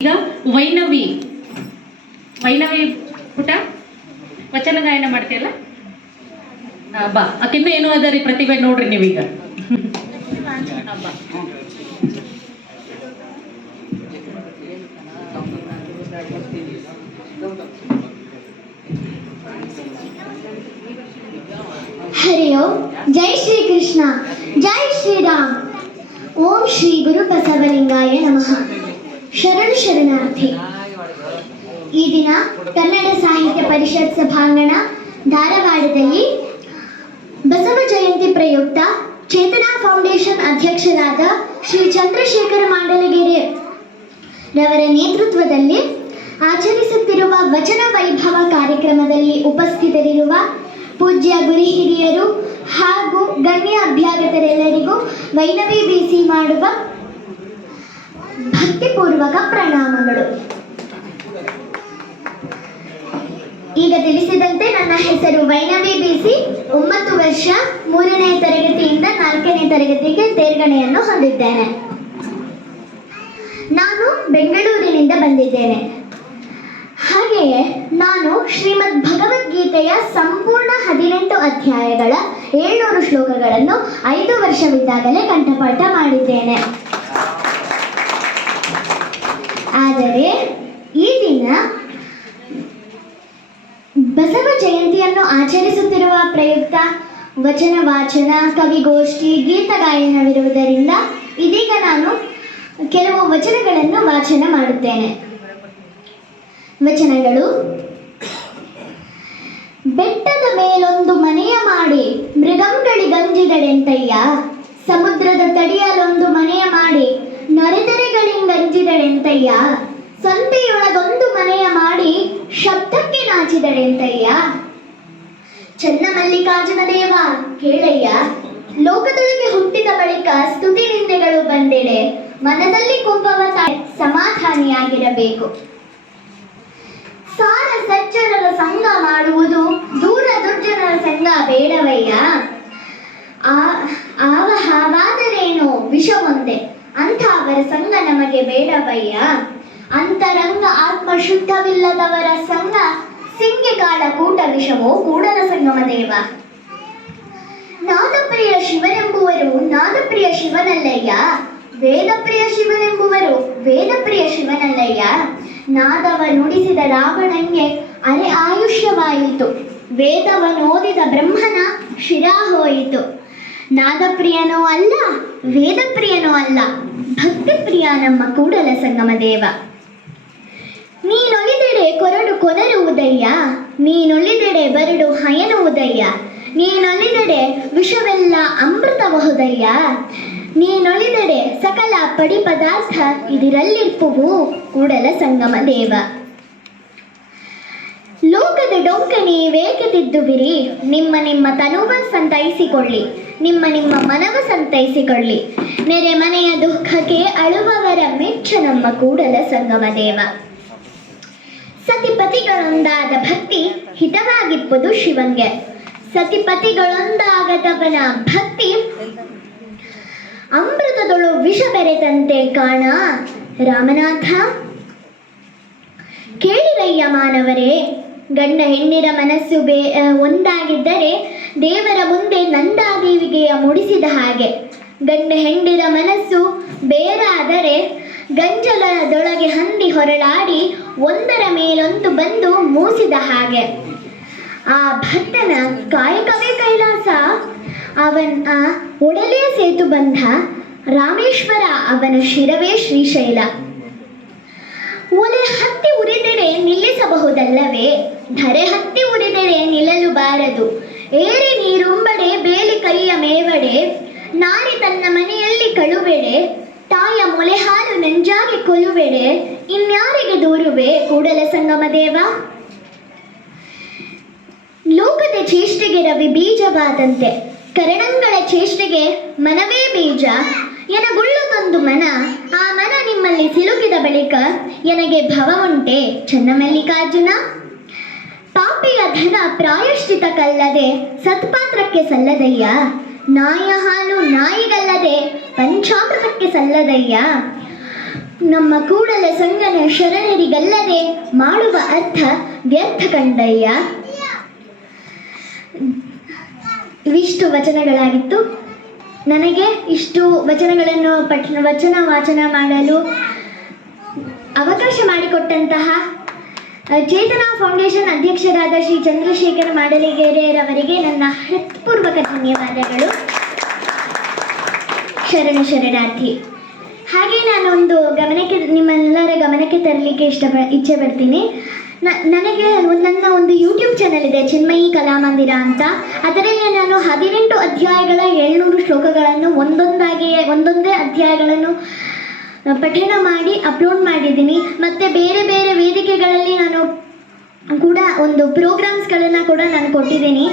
ಈಗ ವೈನವಿ. ವೈನವಿ ಪುಟ. ವಚನ ಗಾಯನ ಮಾಡ್ತೀಯಲ್ಲ? ಆ, ಬಾ. ಆಕಿಂದ ಏನೋ ಅದ ರೀ ಪ್ರತಿಭೆ ನೋಡ್ರಿ ನೀವೀಗ. ಆ, ಬಾ ಹರಿ ಓಂ ಜೈ ಶ್ರೀ ಕೃಷ್ಣ ಜೈ ಶ್ರೀರಾಮ್. ಓಂ ಶ್ರೀ ಗುರು ಬಸವಲಿಂಗಾಯ ನಮಃ. ಶರಣು ಶರಣಾರ್ಥಿ. ಈ ದಿನ ಕನ್ನಡ ಸಾಹಿತ್ಯ ಪರಿಷತ್ ಸಭಾಂಗಣ ಧಾರವಾಡದಲ್ಲಿ ಬಸವ ಜಯಂತಿ ಪ್ರಯುಕ್ತ ಚೇತನಾ ಫೌಂಡೇಶನ್ ಅಧ್ಯಕ್ಷರಾದ ಶ್ರೀ ಚಂದ್ರಶೇಖರ ಮಾಂಡಲಗೆರೆ ರವರ ನೇತೃತ್ವದಲ್ಲಿ ಆಚರಿಸುತ್ತಿರುವ ವಚನ ವೈಭವ ಕಾರ್ಯಕ್ರಮದಲ್ಲಿ ಉಪಸ್ಥಿತರಿರುವ ಪೂಜ್ಯ ಗುರಿ ಹಿರಿಯರು ಹಾಗೂ ಗಣ್ಯ ಅಭ್ಯಾಗತರೆಲ್ಲರಿಗೂ ವೈನವಿ ಬೀಸಿ ಮಾಡುವ ಭಕ್ತಿಪೂರ್ವಕ ಪ್ರಣಾಮಗಳು. ಈಗ ತಿಳಿಸಿದಂತೆ ನನ್ನ ಹೆಸರು ವೈನವಿ ಬಿಸಿ. ಒಂಬತ್ತು ವರ್ಷ ಮೂರನೇ ತರಗತಿಯಿಂದ ನಾಲ್ಕನೇ ತರಗತಿಗೆ ತೇರ್ಗಣೆಯನ್ನು ಹೊಂದಿದ್ದೇನೆ. ನಾನು ಬೆಂಗಳೂರಿನಿಂದ ಬಂದಿದ್ದೇನೆ. ಹಾಗೆಯೇ ನಾನು ಶ್ರೀಮದ್ ಭಗವದ್ಗೀತೆಯ ಸಂಪೂರ್ಣ ಹದಿನೆಂಟು ಅಧ್ಯಾಯಗಳ ಏಳ್ನೂರು ಶ್ಲೋಕಗಳನ್ನು ಐದು ವರ್ಷವಿದ್ದಾಗಲೇ ಕಂಠಪಾಠ ಮಾಡಿದ್ದೇನೆ. ಆದರೆ ಈ ದಿನ ಬಸವ ಜಯಂತಿಯನ್ನು ಆಚರಿಸುತ್ತಿರುವ ಪ್ರಯುಕ್ತ ವಚನ, ವಾಚನ, ಕವಿಗೋಷ್ಠಿ, ಗೀತ ಗಾಯನವಿರುವುದರಿಂದ ಇದೀಗ ನಾನು ಕೆಲವು ವಚನಗಳನ್ನು ವಾಚನ ಮಾಡುತ್ತೇನೆ. ವಚನಗಳು, ಬೆಟ್ಟದ ಮೇಲೊಂದು ಮನೆಯ ಮಾಡಿ ಮೃಗಂಗಳಿಗಂಜಿದಳೆಂತಯ್ಯ ಸಮುದ್ರದ ತಡಿಯಲೊಂದು ಮನೆಯ ಮಾಡಿ ನೊರೆತೆರೆಗಳಿಂಗಂಜಿದಳೆಂತಯ್ಯ ಸಂತೆಯೊಳಗೊಂದು ಮನೆಯ ಮಾಡಿ ಶಬ್ದಕ್ಕೆ ನಾಚಿದಳೆಂತಯ್ಯ ಚನ್ನಮಲ್ಲಿಕಾರ್ಜುನ ದೇವ, ಕೇಳಯ್ಯ. ಲೋಕದೊಳಗೆ ಹುಟ್ಟಿದ ಬಳಿಕ ಸ್ತುತಿ ನಿಂದೆಗಳು ಬಂದೆಡೆ ಮನದಲ್ಲಿ ತಾ- ಸಮಾಧಾನಿಯಾಗಿರಬೇಕು. ಸಾರ ಸಜ್ಜನರ ನಮಗೆ ಬೇಡವಯ್ಯ. ಅಂತರಂಗ ಆತ್ಮ ಶುದ್ಧವಿಲ್ಲದವರ ಸಂಘ ಸಿಂಗೆ ಕಾಡ ಕೂಟ ವಿಷವೋ ಕೂಡಲ ಸಂಗಮ ದೇವ ನಾದಪ್ರಿಯ ಶಿವನೆಂಬುವರು ನಾದಪ್ರಿಯ ಶಿವನಲ್ಲಯ್ಯ. ವೇದಪ್ರಿಯ ಶಿವನೆಂಬುವರು ವೇದಪ್ರಿಯ ಶಿವನಲ್ಲಯ್ಯ. ನಾದವ ನುಡಿಸಿದ ರಾವಣಂಗೆ ಅರೆ ಆಯುಷ್ಯವಾಯಿತು. ವೇದವನೋದಿದ ಬ್ರಹ್ಮನ ಶಿರಾ ಹೋಯಿತು. ನಾದಪ್ರಿಯನೋ ಅಲ್ಲ, ವೇದಪ್ರಿಯನೋ ಅಲ್ಲ. ಭಕ್ತಿಪ್ರಿಯ ನಮ್ಮ ಕೂಡಲ ಸಂಗಮ ದೇವ. ನೀನೊಲಿದೆಡೆ ಕೊರಡು ಕೊದರುವುದಯ್ಯ ನೀನೊಲಿದೆಡೆ ಬರಡು ಹಯನುವುದಯ್ಯ ನೀನೊಲಿದೆಡೆ ವಿಷವೆಲ್ಲ ಅಮೃತಬಹುದಯ್ಯ ನೀನೊಲಿದೆಡೆ ಸಕಲ ಪಡಿ ಪದಾರ್ಥ ಇದಿರಲ್ಲಿರ್ಪುವು ಕೂಡಲ ಸಂಗಮ ದೇವ. ಲೋಕದ ಡೊಂಕ ನೀವೇಕೆ ತಿದ್ದುವಿರಿ. ನಿಮ್ಮ ನಿಮ್ಮ ತನುವ ಸಂತೈಸಿಕೊಳ್ಳಿ. ನಿಮ್ಮ ನಿಮ್ಮ ಮನವ ಸಂತೈಸಿಕೊಳ್ಳಿ. ನೆರೆ ಮನೆಯ ದುಃಖಕ್ಕೆ ಅಳುವವರ ಮೆಚ್ಚ ನಮ್ಮ ಕೂಡಲ ಸಂಗಮ ದೇವ. ಸತಿಪತಿಗಳೊಂದಾದ ಭಕ್ತಿ ಹಿತವಾಗಿಪ್ಪುದು ಶಿವಂಗೆ. ಸತಿಪತಿಗಳೊಂದಾಗದವನ ಭಕ್ತಿ ಅಮೃತದೊಳು ವಿಷ ಬೆರೆತಂತೆ ಕಾಣ. ರಾಮನಾಥ, ಕೇಳಿರಯ್ಯ ಮಾನವರೇ ಗಂಡ ಹೆಣ್ಣಿರ ಮನಸ್ಸು ಬೇ ಒಂದಾಗಿದ್ದರೆ ದೇವರ ಮುಂದೆ ನಂದಾದೇವಿಗೆಯ ಮುಡಿಸಿದ ಹಾಗೆ. ಗಂಡ ಹೆಂಡಿರ ಮನಸ್ಸು ಬೇರಾದರೆ ಗಂಜಲದೊಳಗೆ ಹಂದಿ ಹೊರಳಾಡಿ ಒಂದರ ಮೇಲೊಂದು ಬಂದು ಮೂಸಿದ ಹಾಗೆ. ಆ ಭಕ್ತನ ಕಾಯಕವೇ ಕೈಲಾಸ. ಅವನ ಒಡಲೇ ಸೇತು ಬಂಧ ರಾಮೇಶ್ವರ ಅವನ ಶಿರವೇ ಶ್ರೀಶೈಲ. ಒಲೆ ಹತ್ತಿ ಉರಿದೆಡೆ ನಿಲ್ಲಿಸಬಹುದಲ್ಲವೇ? ಧರೆ ಹತ್ತಿ ಉಡಿದರೆ ನಿಲ್ಲಲು ಬಾರದು. ಏರಿ ನೀರುಂಬಡೆ, ಬೇಲಿ ಕೈಯ ಮೇವಡೆ. ನಾರಿ ತನ್ನ ಮನೆಯಲ್ಲಿ ಕಳುವೆಡೆ ತಾಯ ಮೊಲೆ ಹಾಲು ನೆಂಜಾಗಿ ಕೊಲುವೆಡೆ ಇನ್ಯಾರಿಗೆ ದೂರುವೆ, ಕೂಡಲ ಸಂಗಮ ದೇವ? ಲೋಕದ ಚೇಷ್ಟೆಗೆ ರವಿ ಬೀಜವಾದಂತೆ. ಕರಣಂಗಳ ಚೇಷ್ಟೆಗೆ ಮನವೇ ಬೀಜ. ಎನಗುಳ್ಳದೊಂದು ಮನ. ಆ ಮನ ನಿಮ್ಮಲ್ಲಿ ಸಿಲುಕಿದ ಬಳಿಕ ಎನಗೆ ಭವವುಂಟೆ, ಚನ್ನಮಲ್ಲಿಕಾರ್ಜುನ? ಪಾಪಿಯ ಧನ ಪ್ರಾಯಶ್ಚಿತಕ್ಕಲ್ಲದೆ ಸತ್ಪಾತ್ರಕ್ಕೆ ಸಲ್ಲದಯ್ಯ. ನಾಯ ಹಾಲು ನಾಯಿಗಲ್ಲದೆ ಪಂಚಾಮೃತಕ್ಕೆ ಸಲ್ಲದಯ್ಯ. ನಮ್ಮ ಕೂಡಲ ಸಂಗನ ಶರಣರಿಗಲ್ಲದೆ ಮಾಡುವ ಅರ್ಥ ವ್ಯರ್ಥ ಕಂಡಯ್ಯ. ಇವಿಷ್ಟು ವಚನಗಳಾಗಿತ್ತು. ನನಗೆ ಇಷ್ಟು ವಚನಗಳನ್ನು ಪಠ ವಚನ ವಾಚನ ಮಾಡಲು ಅವಕಾಶ ಮಾಡಿಕೊಟ್ಟಂತಹ ಚೇತನ ಫೌಂಡೇಶನ್ ಅಧ್ಯಕ್ಷರಾದ ಶ್ರೀ ಚಂದ್ರಶೇಖರ ಮಾಡಲಿಗೆರೆಯವರಿಗೆ ನನ್ನ ಹೃತ್ಪೂರ್ವಕ ಧನ್ಯವಾದಗಳು. ಶರಣ ಶರಣಾರ್ಥಿ. ಹಾಗೆ ನಾನೊಂದು ಗಮನಕ್ಕೆ, ನಿಮ್ಮೆಲ್ಲರ ಗಮನಕ್ಕೆ ತರಲಿಕ್ಕೆ ಇಷ್ಟ ಇಚ್ಛೆ ಪಡ್ತೀನಿ. ನನಗೆ ನನ್ನ ಒಂದು ಯೂಟ್ಯೂಬ್ ಚಾನಲ್ ಇದೆ, ಚಿನ್ಮಯಿ ಕಲಾಮಂದಿರ ಅಂತ. ಅದರಲ್ಲಿ ನಾನು ಹದಿನೆಂಟು ಅಧ್ಯಾಯಗಳ ಏಳ್ನೂರು ಶ್ಲೋಕಗಳನ್ನು ಒಂದೊಂದಾಗಿಯೇ, ಒಂದೊಂದೇ ಅಧ್ಯಾಯಗಳನ್ನು ಪಠಣ ಮಾಡಿ ಅಪ್ಲೋಡ್ ಮಾಡಿದ್ದೀನಿ. ಮತ್ತು ಬೇರೆ ಬೇರೆ ವೇದಿಕೆಗಳಲ್ಲಿ ನಾನು ಕೂಡ ಒಂದು ಪ್ರೋಗ್ರಾಮ್ಸ್ಗಳನ್ನು ಕೂಡ ನಾನು ಕೊಟ್ಟಿದ್ದೀನಿ.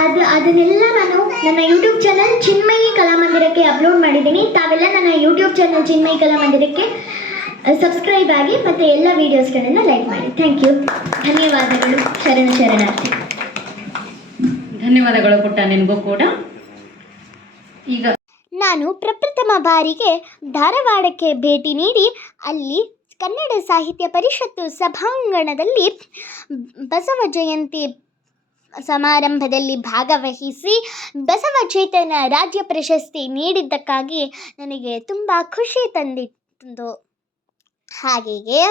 ಅದು, ಅದನ್ನೆಲ್ಲ ನಾನು ನನ್ನ ಯೂಟ್ಯೂಬ್ ಚಾನಲ್ ಚಿನ್ಮಯಿ ಕಲಾಮಂದಿರಕ್ಕೆ ಅಪ್ಲೋಡ್ ಮಾಡಿದ್ದೀನಿ. ತಾವೆಲ್ಲ ನನ್ನ ಯೂಟ್ಯೂಬ್ ಚಾನಲ್ ಚಿನ್ಮಯಿ ಕಲಾಮಂದಿರಕ್ಕೆ ಸಬ್ಸ್ಕ್ರೈಬ್ ಆಗಿ ಮತ್ತು ಎಲ್ಲ ವೀಡಿಯೋಸ್ಗಳನ್ನು ಲೈಕ್ ಮಾಡಿ. ಥ್ಯಾಂಕ್ ಯು ಧನ್ಯವಾದಗಳು. ಶರಣ ಶರಣಾರ್ಥಿ. ಧನ್ಯವಾದಗಳು ಪುಟ್ಟ ನಿನಗೂ ಕೂಡ. ಈಗ ನಾನು ಪ್ರಪ್ರಥಮ ಬಾರಿಗೆ ಧಾರವಾಡಕ್ಕೆ ಭೇಟಿ ನೀಡಿ ಅಲ್ಲಿ ಕನ್ನಡ ಸಾಹಿತ್ಯ ಪರಿಷತ್ತು ಸಭಾಂಗಣದಲ್ಲಿ ಬಸವ ಜಯಂತಿ ಸಮಾರಂಭದಲ್ಲಿ ಭಾಗವಹಿಸಿ ಬಸವ ಚೇತನ ರಾಜ್ಯ ಪ್ರಶಸ್ತಿ ನೀಡಿದ್ದಕ್ಕಾಗಿ ನನಗೆ ತುಂಬ ಖುಷಿ ತಂದಿತ್ತು. ಹಾಗೆಯೇ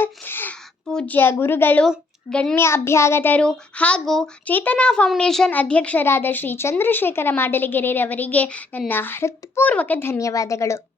ಪೂಜ್ಯ ಗುರುಗಳು ಗಣ್ಯ ಅಭ್ಯಾಗತರು ಹಾಗೂ ಚೇತನಾ ಫೌಂಡೇಶನ್ ಅಧ್ಯಕ್ಷರಾದ ಶ್ರೀ ಚಂದ್ರಶೇಖರ ಮಾಡಲಿಗೆರೆಯವರಿಗೆ ನನ್ನ ಹೃತ್ಪೂರ್ವಕ ಧನ್ಯವಾದಗಳು.